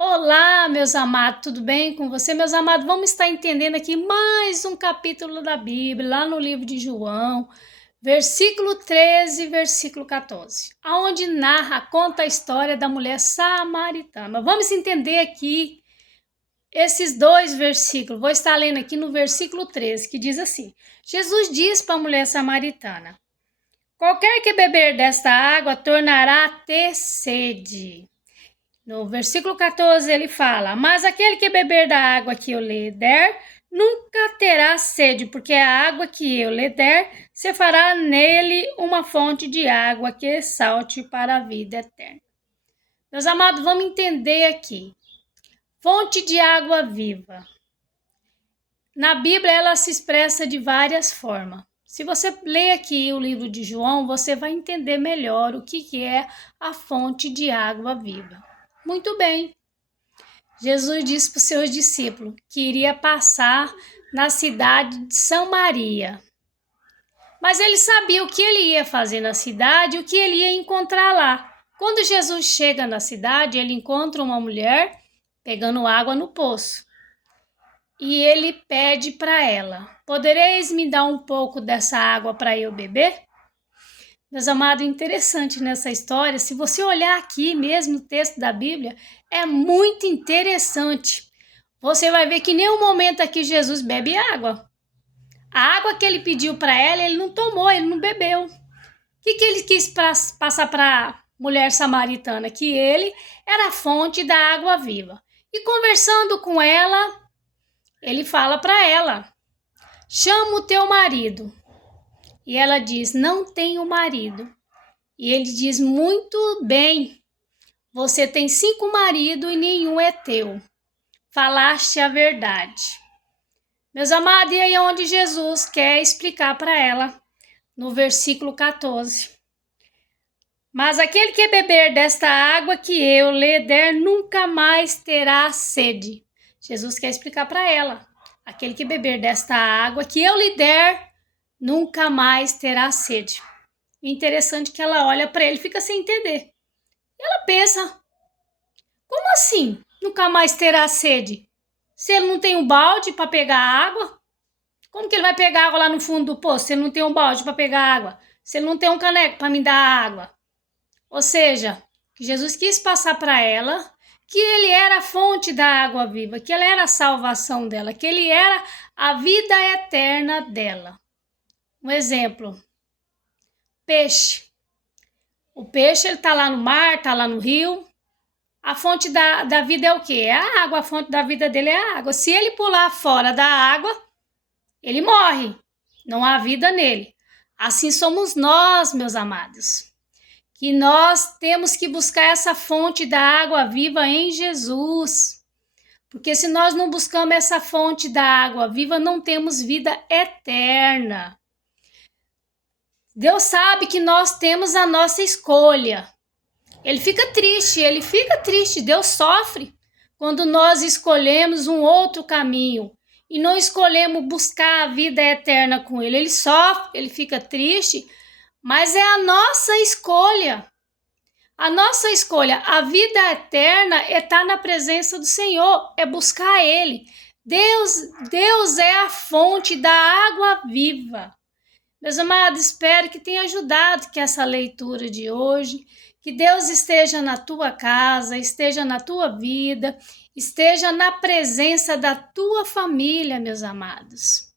Olá, meus amados, tudo bem com você? Meus amados, vamos estar entendendo aqui mais um capítulo da Bíblia, lá no livro de João, versículo 13, versículo 14, aonde conta a história da mulher samaritana. Vamos entender aqui esses dois versículos. Vou estar lendo aqui no versículo 13, que diz assim: Jesus diz para a mulher samaritana: qualquer que beber desta água tornará a ter sede. No versículo 14 ele fala: mas aquele que beber da água que eu lhe der, nunca terá sede, porque a água que eu lhe der, se fará nele uma fonte de água que salte para a vida eterna. Meus amados, vamos entender aqui. Fonte de água viva. Na Bíblia ela se expressa de várias formas. Se você ler aqui o livro de João, você vai entender melhor o que é a fonte de água viva. Muito bem. Jesus disse para os seus discípulos que iria passar na cidade de Samaria. Mas ele sabia o que ele ia fazer na cidade e o que ele ia encontrar lá. Quando Jesus chega na cidade, ele encontra uma mulher pegando água no poço. E ele pede para ela: podereis me dar um pouco dessa água para eu beber? Meus amados, interessante nessa história, se você olhar aqui mesmo no texto da Bíblia, é muito interessante. Você vai ver que em nenhum momento aqui Jesus bebe água. A água que ele pediu para ela, ele não tomou, ele não bebeu. O que ele quis passar para a mulher samaritana? Que ele era a fonte da água viva. E conversando com ela, ele fala para ela: chama o teu marido. E ela diz: não tenho marido. E ele diz: muito bem, você tem 5 maridos e nenhum é teu. Falaste a verdade. Meus amados, e aí é onde Jesus quer explicar para ela, no versículo 14. Mas aquele que beber desta água que eu lhe der, nunca mais terá sede. Jesus quer explicar para ela: aquele que beber desta água que eu lhe der, nunca mais terá sede. Interessante que ela olha para ele e fica sem entender. Ela pensa: como assim nunca mais terá sede? Se ele não tem um balde para pegar água, como que ele vai pegar água lá no fundo do poço? Se ele não tem um balde para pegar água, se ele não tem um caneco para me dar água. Ou seja, que Jesus quis passar para ela que ele era a fonte da água viva, que ele era a salvação dela, que ele era a vida eterna dela. Um exemplo: peixe. O peixe, ele está lá no mar, está lá no rio. A fonte da vida é o quê? É a água. A fonte da vida dele é a água. Se ele pular fora da água, ele morre. Não há vida nele. Assim somos nós, meus amados. Que nós temos que buscar essa fonte da água viva em Jesus. Porque se nós não buscamos essa fonte da água viva, não temos vida eterna. Deus sabe que nós temos a nossa escolha. Ele fica triste, Deus sofre quando nós escolhemos um outro caminho e não escolhemos buscar a vida eterna com ele. Ele sofre, ele fica triste, mas é a nossa escolha. A nossa escolha, a vida eterna é estar na presença do Senhor, é buscar ele. Deus é a fonte da água viva. Meus amados, espero que tenha ajudado que essa leitura de hoje, que Deus esteja na tua casa, esteja na tua vida, esteja na presença da tua família, meus amados.